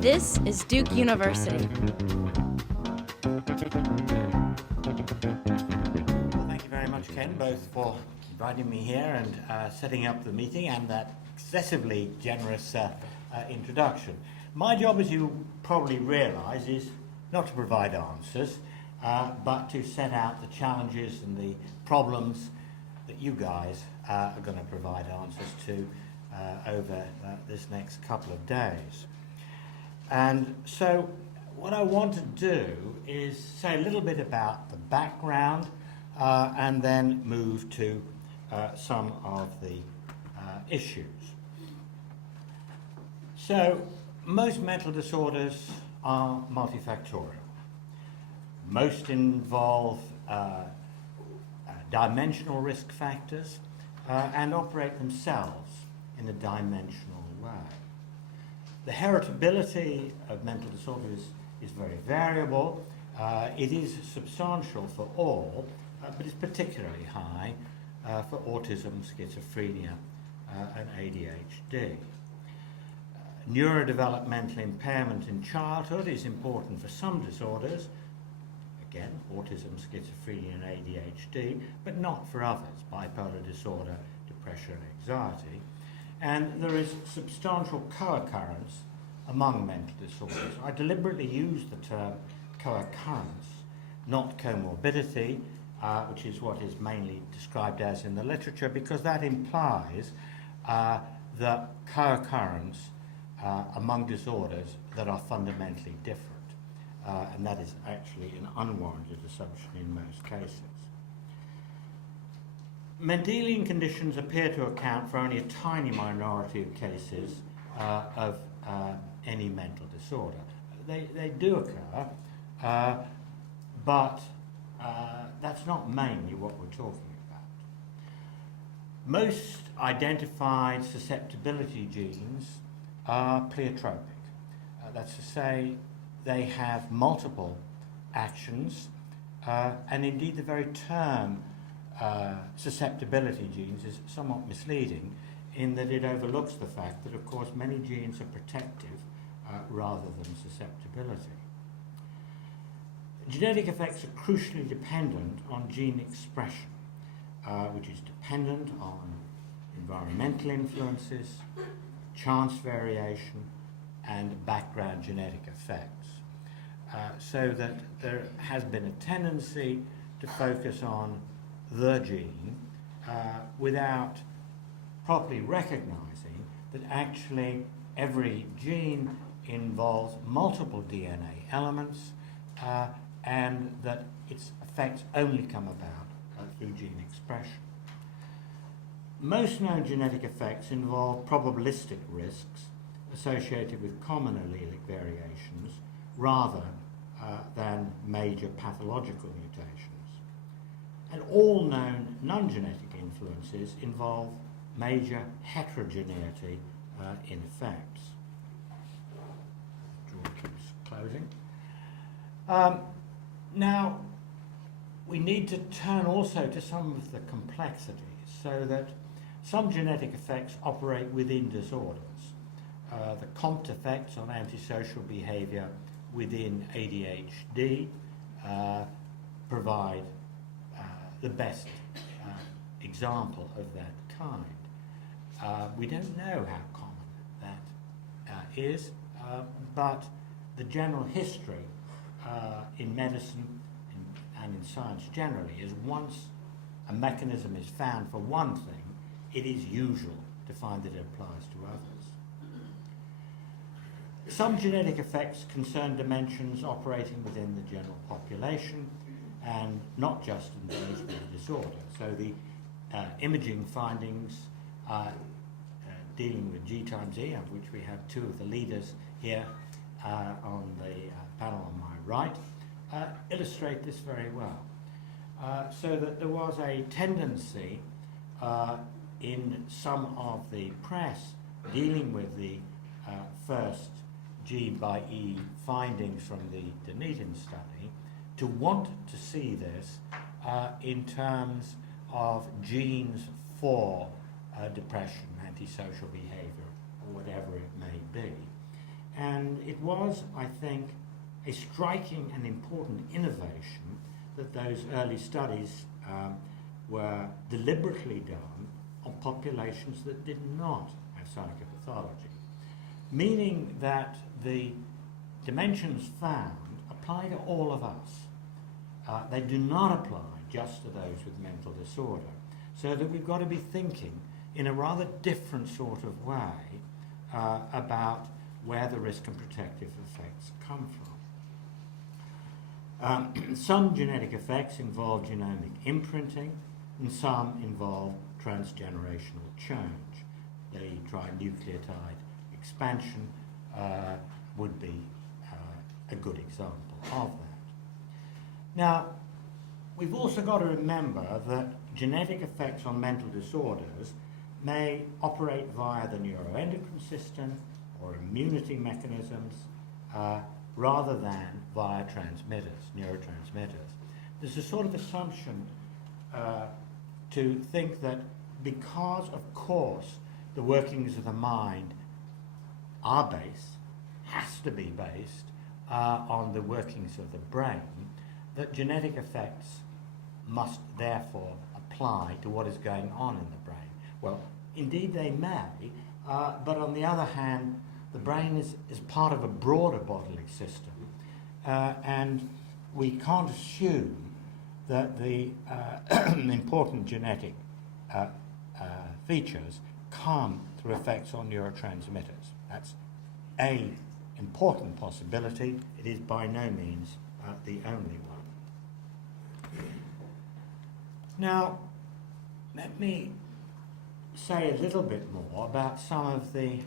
This is Duke University. Well, thank you very much, Ken, both for inviting me here and setting up the meeting and that excessively generous introduction. My job, as you probably realise, is not to provide answers, but to set out the challenges and the problems that you guys are going to provide answers to over this next couple of days. And so what I want to do is say a little bit about the background and then move to some of the issues. So most mental disorders are multifactorial. Most involve dimensional risk factors and operate themselves in a dimensional way. The heritability of mental disorders is very variable. It is substantial for all, but it's particularly high for autism, schizophrenia, and ADHD. Neurodevelopmental impairment in childhood is important for some disorders, again, autism, schizophrenia, and ADHD, but not for others, bipolar disorder, depression, and anxiety. And there is substantial co-occurrence among mental disorders. I deliberately use the term co-occurrence, not comorbidity, which is what is mainly described as in the literature, because that implies the co-occurrence among disorders that are fundamentally different. And that is actually an unwarranted assumption in most cases. Mendelian conditions appear to account for only a tiny minority of cases of any mental disorder. They do occur, but that's not mainly what we're talking about. Most identified susceptibility genes are pleiotropic. That's to say, they have multiple actions, and indeed the very term susceptibility genes is somewhat misleading in that it overlooks the fact that, of course, many genes are protective rather than susceptibility. Genetic effects are crucially dependent on gene expression, which is dependent on environmental influences, chance variation, and background genetic effects. So that there has been a tendency to focus on the gene without properly recognizing that actually every gene involves multiple DNA elements and that its effects only come about through gene expression. Most known genetic effects involve probabilistic risks associated with common allelic variations rather than major pathological mutations. And all known non-genetic influences involve major heterogeneity in effects. The drawer keeps closing. Now, we need to turn also to some of the complexities so that some genetic effects operate within disorders. The COMT effects on antisocial behavior within ADHD provide the best example of that kind. We don't know how common that is, but the general history in medicine and in science generally is once a mechanism is found for one thing, it is usual to find that it applies to others. Some genetic effects concern dimensions operating within the general population and not just in those with the disorder. So the imaging findings dealing with G times E, of which we have two of the leaders here on the panel on my right, illustrate this very well. So that there was a tendency in some of the press dealing with the first G by E findings from the Dunedin study to want to see this in terms of genes for depression, antisocial behavior, or whatever it may be. it was, I think, a striking and important innovation that those early studies were deliberately done on populations that did not have psychopathology, meaning that the dimensions found apply to all of us. They do not apply just to those with mental disorder, so that we've got to be thinking in a rather different sort of way about where the risk and protective effects come from. Some genetic effects involve genomic imprinting, and some involve transgenerational change. The trinucleotide expansion would be a good example of that. Now, we've also got to remember that genetic effects on mental disorders may operate via the neuroendocrine system or immunity mechanisms rather than via neurotransmitters. There's a sort of assumption to think that because, of course, the workings of the mind are based, has to be based, on the workings of the brain, that genetic effects must therefore apply to what is going on in the brain. Well, indeed they may, but on the other hand, the brain is part of a broader bodily system, and we can't assume that the important genetic features come through effects on neurotransmitters. That's an important possibility. It is by no means the only one. Now, let me say a little bit more about some of the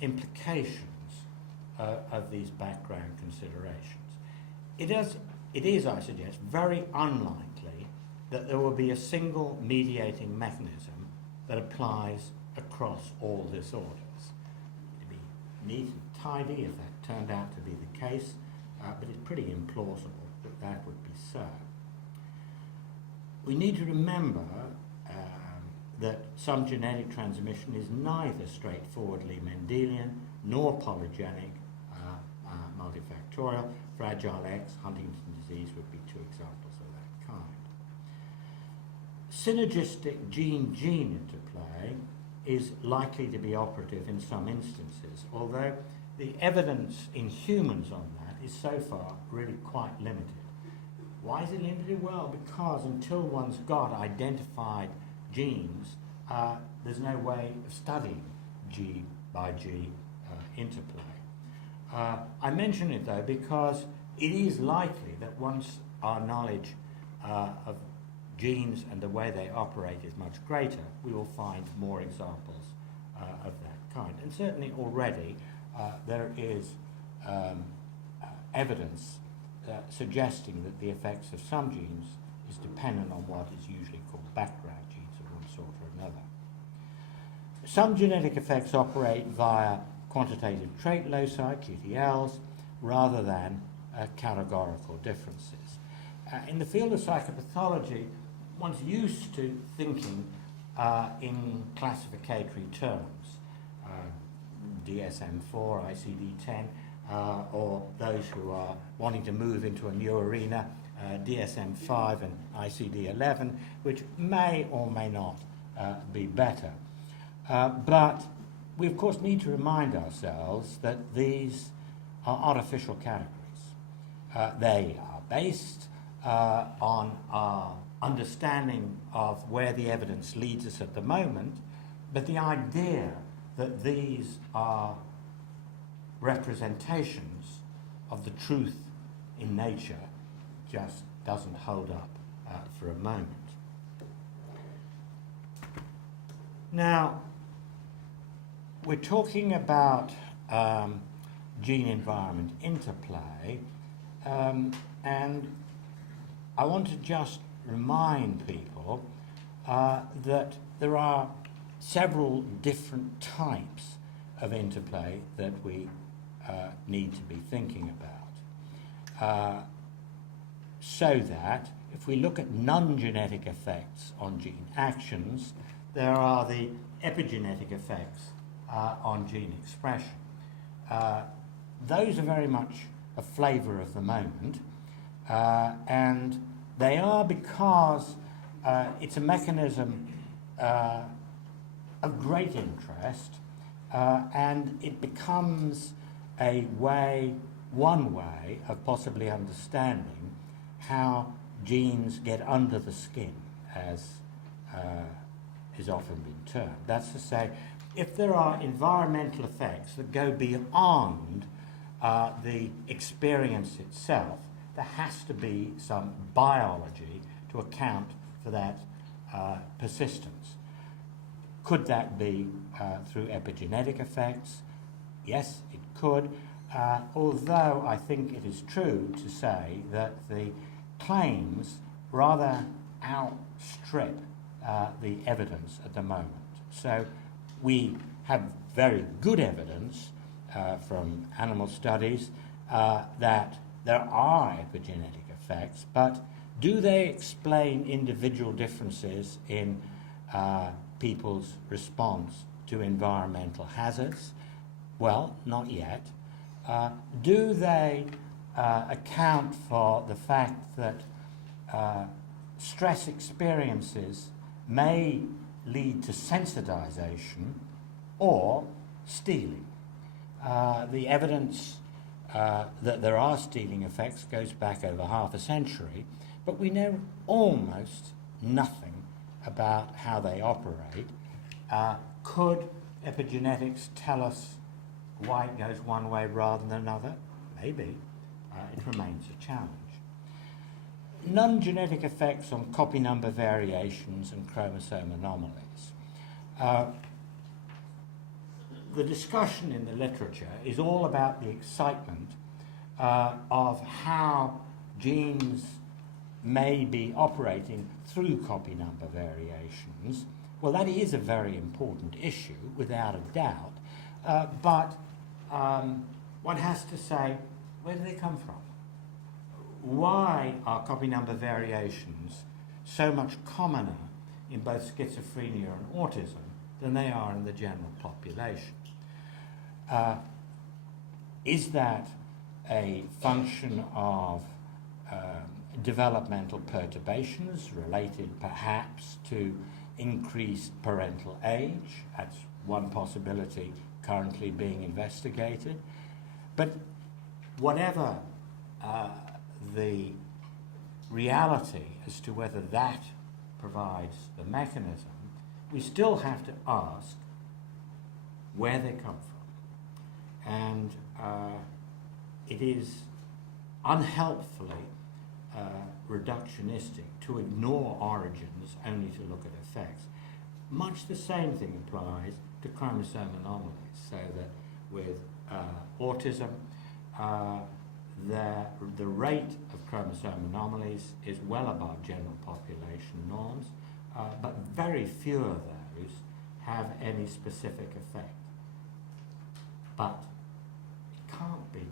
implications of these background considerations. It is, I suggest, very unlikely that there will be a single mediating mechanism that applies across all disorders. It'd be neat and tidy if that turned out to be the case, but it's pretty implausible that that would be so. We need to remember that some genetic transmission is neither straightforwardly Mendelian nor polygenic, multifactorial. Fragile X, Huntington's disease would be two examples of that kind. Synergistic gene-gene interplay is likely to be operative in some instances, although the evidence in humans on that is so far really quite limited. Why is it limited? Well, because until one's got identified genes, there's no way of studying G by G interplay. I mention it though because it is likely that once our knowledge of genes and the way they operate is much greater, we will find more examples of that kind. And certainly already there is evidence suggesting that the effects of some genes is dependent on what is usually called background genes of one sort or another. Some genetic effects operate via quantitative trait loci, QTLs, rather than categorical differences. In the field of psychopathology, one's used to thinking in classificatory terms, DSM-4, ICD-10, or those who are wanting to move into a new arena, DSM-5 and ICD-11, which may or may not be better. But we, of course, need to remind ourselves that these are artificial categories. They are based on our understanding of where the evidence leads us at the moment, but the idea that these are representations of the truth in nature just doesn't hold up for a moment. Now, we're talking about gene-environment interplay, and I want to just remind people that there are several different types of interplay that we need to be thinking about. So that if we look at non-genetic effects on gene actions, there are the epigenetic effects on gene expression. those are very much a flavour of the moment, and they are because it's a mechanism of great interest, and it becomes one way of possibly understanding how genes get under the skin, as is often been termed. That's to say, if there are environmental effects that go beyond the experience itself, there has to be some biology to account for that persistence. Could that be through epigenetic effects? Yes, it could, although I think it is true to say that the claims rather outstrip the evidence at the moment. So we have very good evidence from animal studies that there are epigenetic effects, but do they explain individual differences in people's response to environmental hazards? Well, not yet. Do they account for the fact that stress experiences may lead to sensitization or stealing? The evidence that there are stealing effects goes back over half a century, but we know almost nothing about how they operate. Could epigenetics tell us why it goes one way rather than another? Maybe. It remains a challenge. Non-genetic effects on copy number variations and chromosome anomalies. The discussion in the literature is all about the excitement of how genes may be operating through copy number variations. Well, that is a very important issue, without a doubt, but one has to say, where do they come from? Why are copy number variations so much commoner in both schizophrenia and autism than they are in the general population? Is that a function of developmental perturbations related perhaps to increased parental age? That's one possibility currently being investigated. But whatever the reality as to whether that provides the mechanism, we still have to ask where they come from. And it is unhelpfully reductionistic to ignore origins only to look at effects. Much the same thing applies to chromosome anomalies, so that with autism, the rate of chromosome anomalies is well above general population norms, but very few of those have any specific effect. But it can't be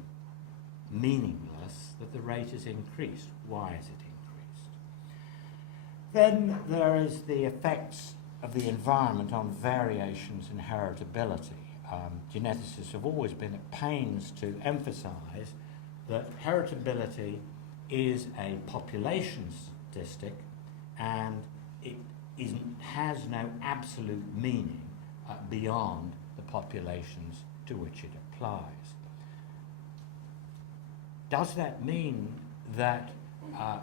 meaningless that the rate is increased. Why is it increased? Then there is the effects of the environment on variations in heritability. Geneticists have always been at pains to emphasize that heritability is a population statistic and it has no absolute meaning beyond the populations to which it applies. Does that mean that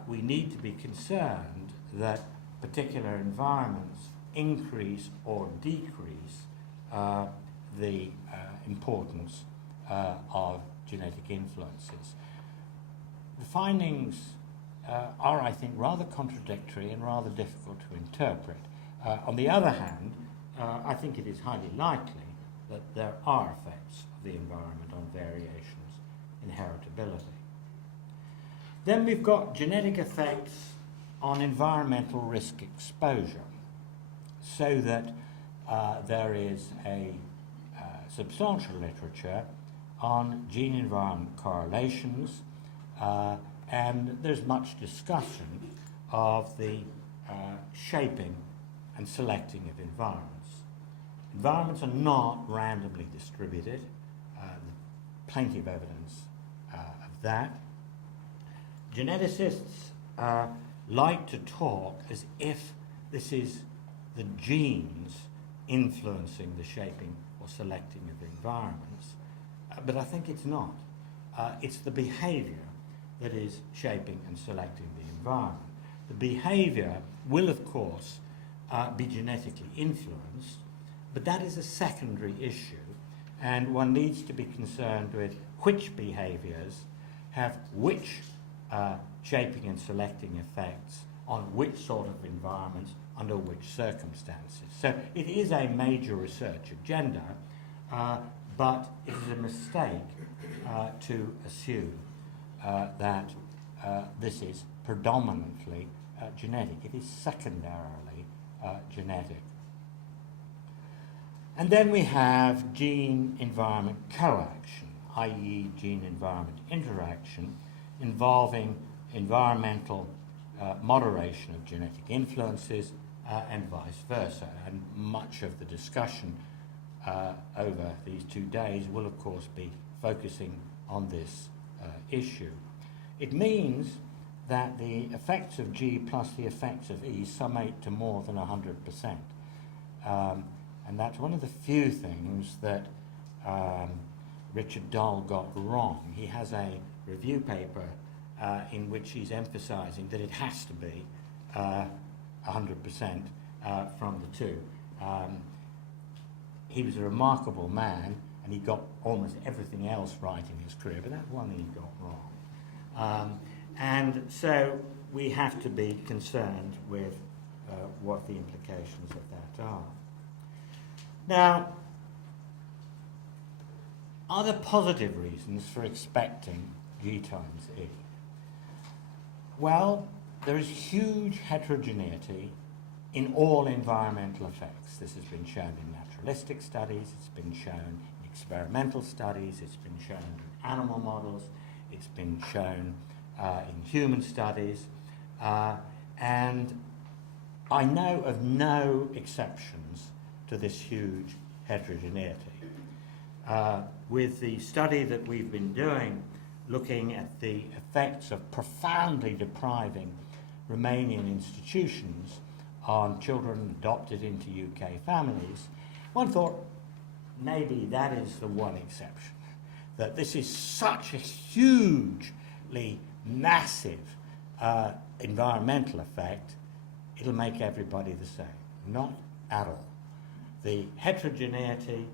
we need to be concerned that particular environments increase or decrease the importance of genetic influences? The findings are, I think, rather contradictory and rather difficult to interpret. On the other hand, I think it is highly likely that there are effects of the environment on variations in heritability. Then we've got genetic effects on environmental risk exposure, so that there is a substantial literature on gene-environment correlations, and there's much discussion of the shaping and selecting of environments. Environments are not randomly distributed. The plenty of evidence of that. Geneticists like to talk as if this is the genes influencing the shaping or selecting of environments, but I think it's not. It's the behaviour that is shaping and selecting the environment. The behaviour will, of course, be genetically influenced, but that is a secondary issue, and one needs to be concerned with which behaviours have which shaping and selecting effects on which sort of environments under which circumstances. So it is a major research agenda, but it is a mistake to assume that this is predominantly genetic. It is secondarily genetic. And then we have gene-environment coaction, i.e. gene-environment interaction, involving environmental moderation of genetic influences and vice versa. And much of the discussion over these 2 days will, of course, be focusing on this issue. It means that the effects of G plus the effects of E summate to more than 100%. And that's one of the few things that Richard Doll got wrong. He has a review paper in which he's emphasizing that it has to be 100% from the two. He was a remarkable man, and he got almost everything else right in his career, but that's one thing he got wrong. And so we have to be concerned with what the implications of that are. Now, are there positive reasons for expecting G times E? Well, there is huge heterogeneity in all environmental effects. This has been shown in naturalistic studies, it's been shown in experimental studies, it's been shown in animal models, it's been shown in human studies, and I know of no exceptions to this huge heterogeneity. With the study that we've been doing, looking at the effects of profoundly depriving Romanian institutions on children adopted into UK families, one thought maybe that is the one exception, that this is such a hugely massive environmental effect, it'll make everybody the same. Not at all. The heterogeneity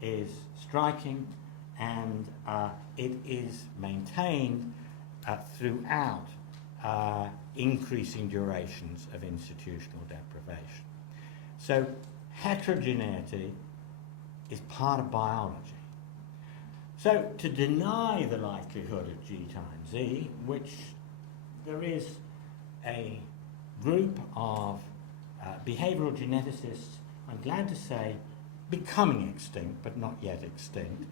is striking, and it is maintained throughout increasing durations of institutional deprivation. So heterogeneity is part of biology. So to deny the likelihood of G times E, which there is a group of behavioral geneticists, I'm glad to say, becoming extinct, but not yet extinct,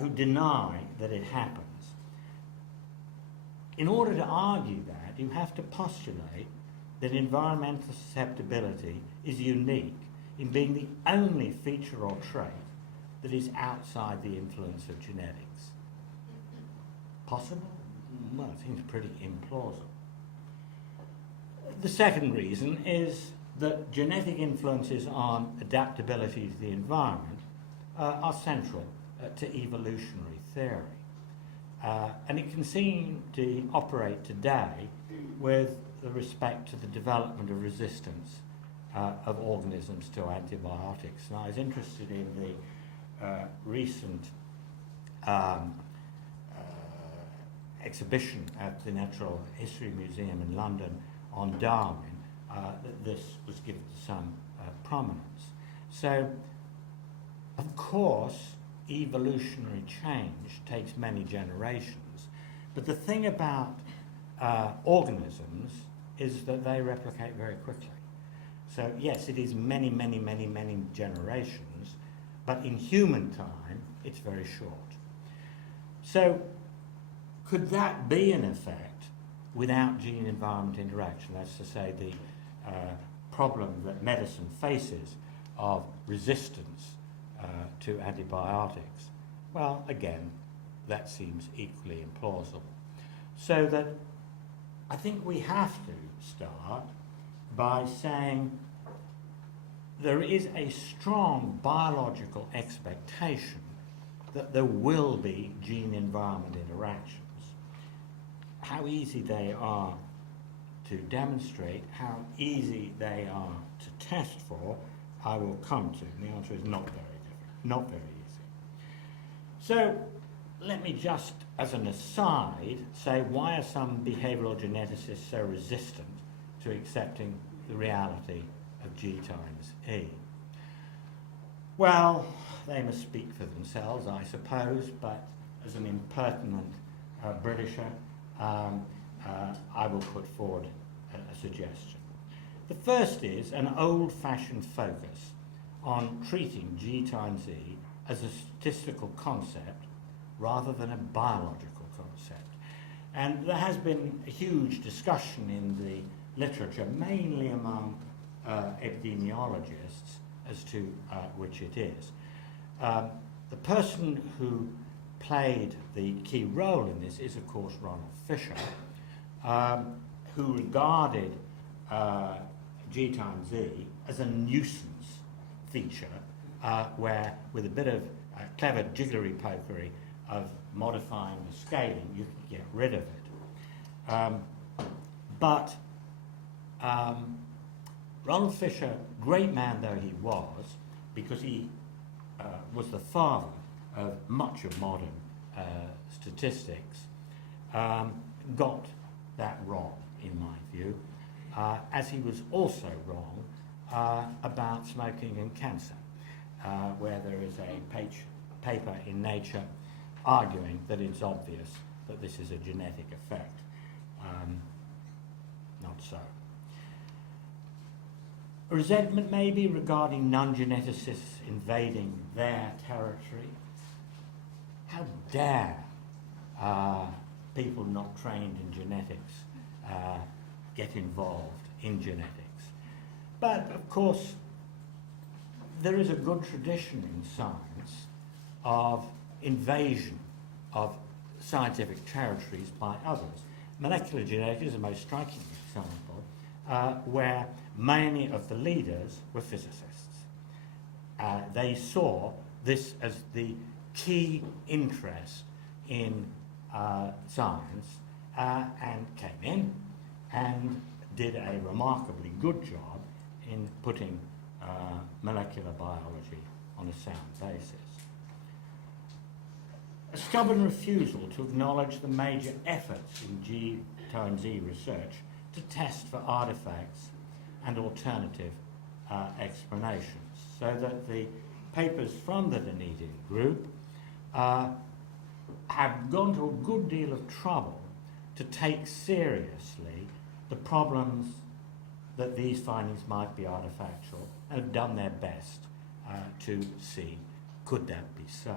who deny that it happens. In order to argue that, you have to postulate that environmental susceptibility is unique in being the only feature or trait that is outside the influence of genetics. Possible? Well, it seems pretty implausible. The second reason is that genetic influences on adaptability to the environment are central to evolutionary theory. And it can seem to operate today with respect to the development of resistance of organisms to antibiotics. And I was interested in the recent exhibition at the Natural History Museum in London on Darwin. That this was given some prominence. So, of course, evolutionary change takes many generations, but the thing about organisms is that they replicate very quickly. So yes, it is many, many, many, many generations, but in human time, it's very short. So could that be an effect without gene-environment interaction? That's to say, the problem that medicine faces of resistance to antibiotics. Well, again, that seems equally implausible. So that I think we have to start by saying there is a strong biological expectation that there will be gene-environment interactions. How easy they are to demonstrate, how easy they are to test for, I will come to. And the answer is not very different, not very easy. So let me just, as an aside, say why are some behavioral geneticists so resistant to accepting the reality of G times E? Well, they must speak for themselves, I suppose, but as an impertinent Britisher, I will put forward a suggestion. The first is an old-fashioned focus on treating G times E as a statistical concept rather than a biological concept. And there has been a huge discussion in the literature, mainly among epidemiologists, as to which it is. The person who played the key role in this is, of course, Ronald Fisher, who regarded G times E as a nuisance feature where, with a bit of clever jiggery-pokery of modifying the scaling, you can get rid of it. But Ronald Fisher, great man though he was, because he was the father of much of modern statistics, got that wrong, in my view, as he was also wrong about smoking and cancer, where there is a paper in Nature arguing that it's obvious that this is a genetic effect. Not so. Resentment maybe regarding non-geneticists invading their territory. How dare people not trained in genetics get involved in genetics? But of course, there is a good tradition in science of invasion of scientific territories by others. Molecular genetics is the most striking example, where many of the leaders were physicists. They saw this as the key interest in science and came in and did a remarkably good job in putting molecular biology on a sound basis. A stubborn refusal to acknowledge the major efforts in G times E research to test for artifacts and alternative explanations, so that the papers from the Dunedin group have gone to a good deal of trouble to take seriously the problems that these findings might be artifactual, and have done their best to see, could that be so?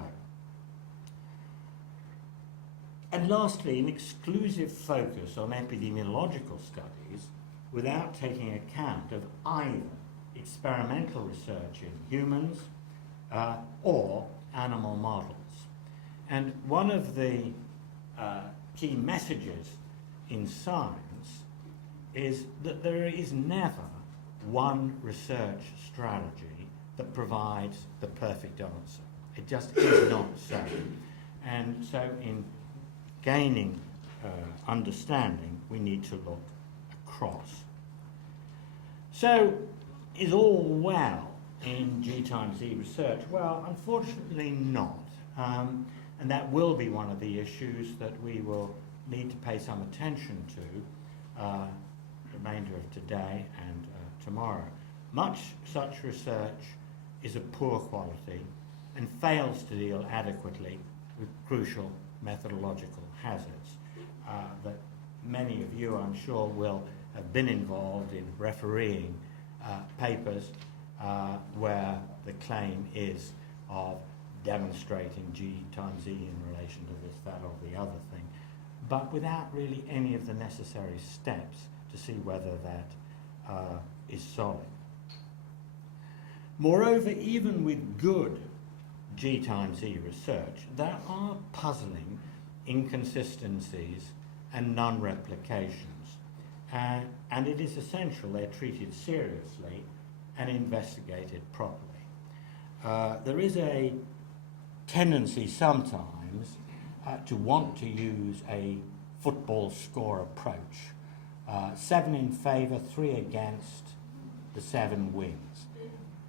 And lastly, an exclusive focus on epidemiological studies without taking account of either experimental research in humans or animal models. And one of the key messages in science is that there is never one research strategy that provides the perfect answer. It just is not so. And so in gaining understanding, we need to look across. So, is all well in G times E research? Well, unfortunately not. And that will be one of the issues that we will need to pay some attention to the remainder of today and tomorrow. Much such research is of poor quality and fails to deal adequately with crucial methodological hazards that many of you, I'm sure, will have been involved in refereeing papers where the claim is of demonstrating G times E in relation to this, that, or the other thing, but without really any of the necessary steps to see whether that is solid. Moreover, even with good G times E research, there are puzzling inconsistencies and non-replications. And it is essential they're treated seriously and investigated properly. There is a tendency sometimes to want to use a football score approach. 7 in favour, 3 against, the 7 wins.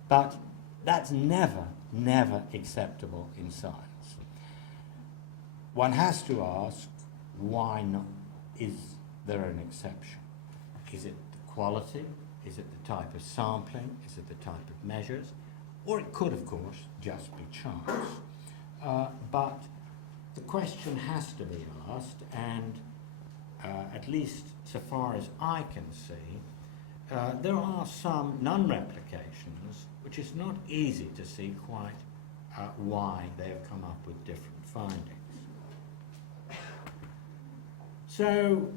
But that's never acceptable in science. One has to ask, why not? Is there an exception? Is it the quality? Is it the type of sampling? Is it the type of measures? Or it could, of course, just be chance. But the question has to be asked, and at least so far as I can see, there are some non-replications which is not easy to see quite why they have come up with different findings. So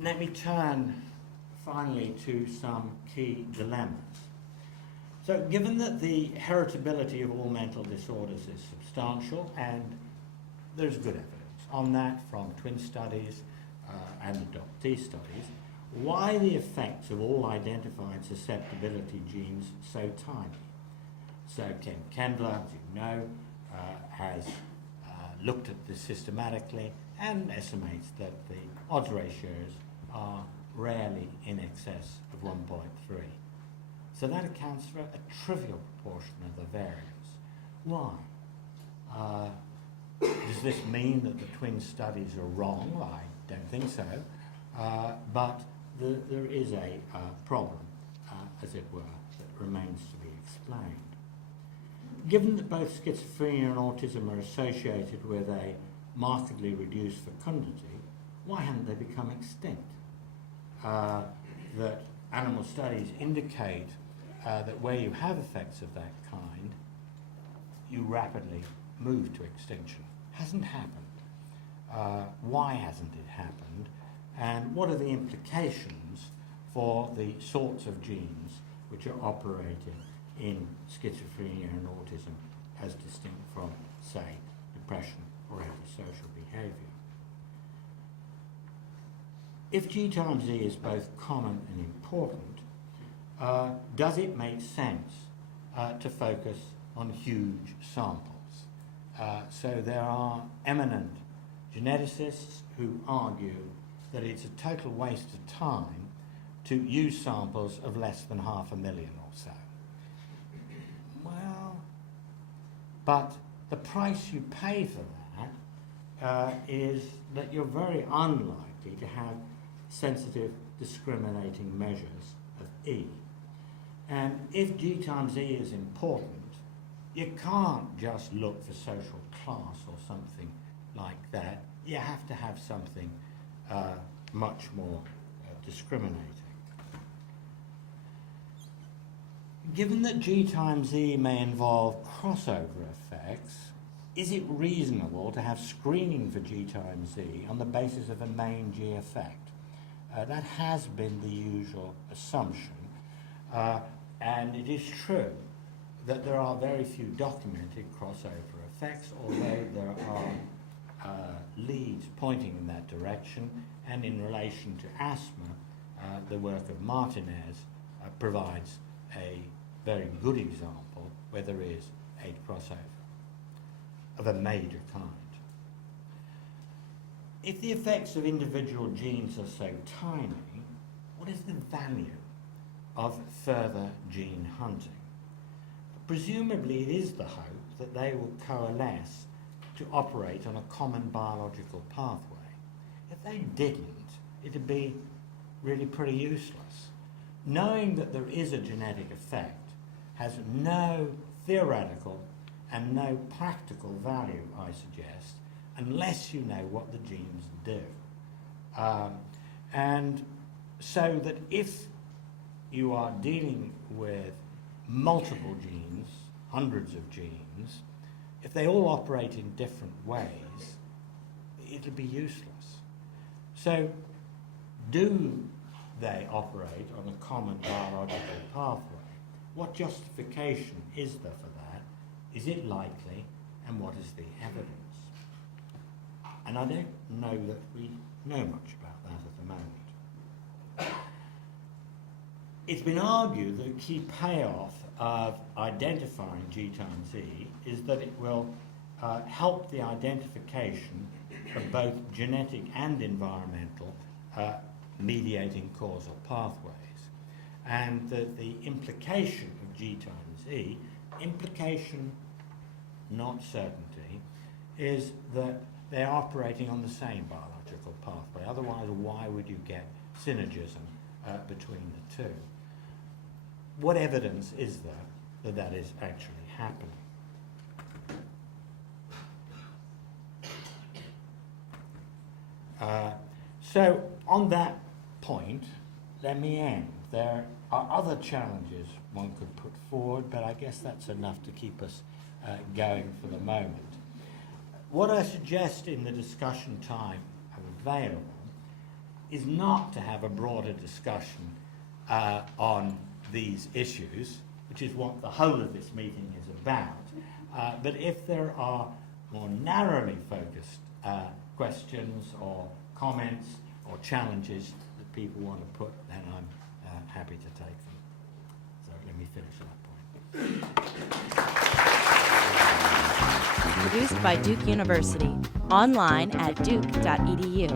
let me turn finally to some key dilemmas. So given that the heritability of all mental disorders is substantial, and there's good evidence on that from twin studies and adoptee studies, why the effects of all identified susceptibility genes so tiny? So Ken Kendler, as you know, has looked at this systematically and estimates that the odds ratios are rarely in excess of 1.3. So that accounts for a trivial proportion of the variance. Why? Does this mean that the twin studies are wrong? I don't think so. But there is a problem, as it were, that remains to be explained. Given that both schizophrenia and autism are associated with a markedly reduced fecundity, why haven't they become extinct? That animal studies indicate that where you have effects of that kind, you rapidly move to extinction. Hasn't happened. Why hasn't it happened? And what are the implications for the sorts of genes which are operating in schizophrenia and autism as distinct from, say, depression or antisocial behaviour? If G times E is both common and important, does it make sense to focus on huge samples? So there are eminent geneticists who argue that it's a total waste of time to use samples of less than 500,000 or so. Well, but the price you pay for that is that you're very unlikely to have sensitive discriminating measures of E. And if G times E is important, you can't just look for social class or something like that. You have to have something much more discriminating. Given that G times E may involve crossover effects, is it reasonable to have screening for G times E on the basis of a main G effect? That has been the usual assumption, and it is true that there are very few documented crossover effects, although there are leads pointing in that direction, and in relation to asthma, the work of Martinez provides a very good example where there is a crossover of a major kind. If the effects of individual genes are so tiny, what is the value of further gene hunting? Presumably it is the hope that they will coalesce to operate on a common biological pathway. If they didn't, it'd be really pretty useless. Knowing that there is a genetic effect has no theoretical and no practical value, I suggest, unless you know what the genes do. And so that if you are dealing with multiple genes, hundreds of genes, if they all operate in different ways, it'll be useless. So do they operate on a common biological pathway? What justification is there for that? Is it likely? And what is the evidence? And I don't know that we know much about that at the moment. It's been argued that a key payoff of identifying G times E is that it will help the identification of both genetic and environmental mediating causal pathways. And that the implication of G times E, implication, not certainty, is that they're operating on the same biological pathway. Otherwise, why would you get synergism between the two? What evidence is there that that is actually happening? So on that point, let me end. There are other challenges one could put forward, but I guess that's enough to keep us going for the moment. What I suggest in the discussion time available is not to have a broader discussion on these issues, which is what the whole of this meeting is about, but if there are more narrowly focused questions or comments or challenges that people want to put, then I'm happy to take them. So let me finish that point. Produced by Duke University. Online at duke.edu.